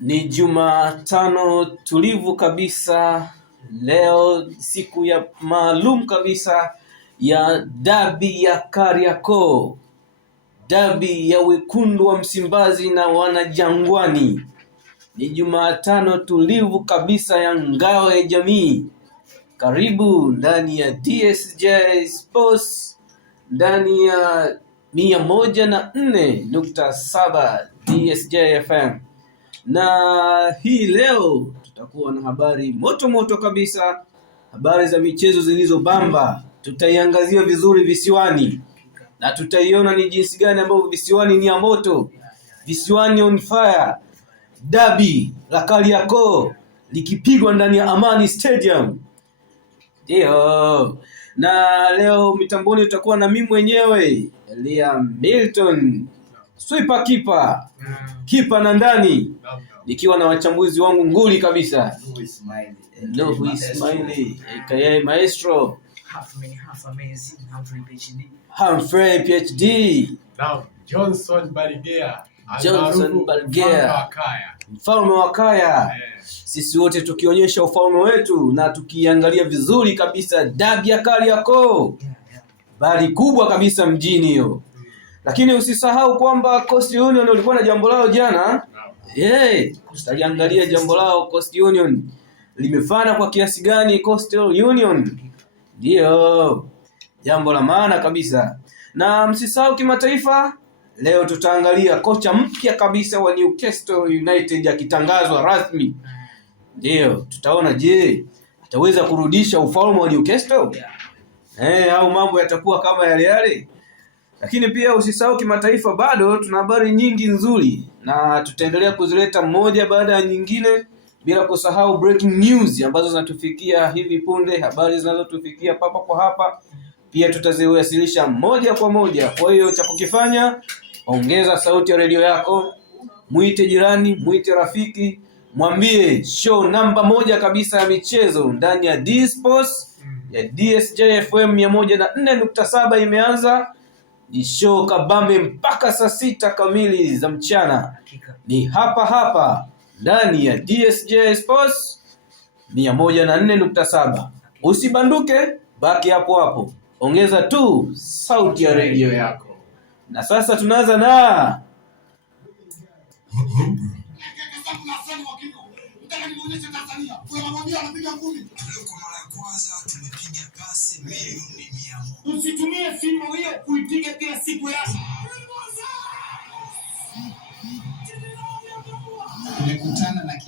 Ni Jumatano tulivu kabisa. Leo siku ya maalum kabisa ya dabi ya Kariakoo, dabi ya wekundu wa Msimbazi na wanajangwani. Ni Jumatano tulivu kabisa ya ngao ya jamii. Karibu ndani ya DSJ Sports, ndani ya 104.7 DSJ FM. Na hii leo tutakuwa na habari moto kabisa, habari za michezo zilizobamba. Tutaiangazia vizuri visiwani na tutaiona ni jinsi gani ambavyo visiwani ni ya moto, visiwani on fire. Dabi la Kariakoo likipigwa ndani ya Amani Stadium. Ndio. Na leo mitamboni tutakuwa na mimi mwenyewe Elia Milton, sweeper kipa na ndani, nikiwa na wachambuzi wangu nguli kabisa. Nuhu Ismaili aka Maestro, Humphrey PhD, Johnson Balgea, mfalme wa Kaya. Sisi wote tukionyesha ufalme wetu na tukiangalia vizuri kabisa dabi ya Kariakoo, bali kubwa kabisa mjini hiyo. Lakini usisahau kwamba Coast Union walikuwa na jambo lao jana. Tutaliangalia jambo lao Coast Union limefana kwa kiasi gani. Coast Union ndio jambo la maana kabisa. Na msisahau kimataifa, leo tutaangalia kocha mpya kabisa wa Newcastle United akitangazwa rasmi. Ndio tutaona, je, ataweza kurudisha ufalme wa Newcastle au mambo yatakuwa kama yale. Lakini pia usisahau kimataifa, bado tuna habari nyingi nzuri na tutaendelea kuzileta moja baada ya nyingine, bila kusahau breaking news ambazo zinatufikia hivi punde, habari zinazotufikia papa kwa hapa pia tutaziwasilisha moja kwa moja. Kwa hiyo cha kukifanya, ongeza sauti ya redio yako, muite jirani, muite rafiki, mwambie show namba 1 kabisa ya michezo ndani ya D Sports ya DSJ FM 104.7 imeanza. Ni show kabambe mpaka saa 6 kamili za mchana. Ni hapa ndani ya DSJ Sports 104.7. Usibanduke, baki hapo. Ongeza tu sauti ya redio yako. Na sasa tunaanza na usitumie simu hiyo kuipiga kila siku ya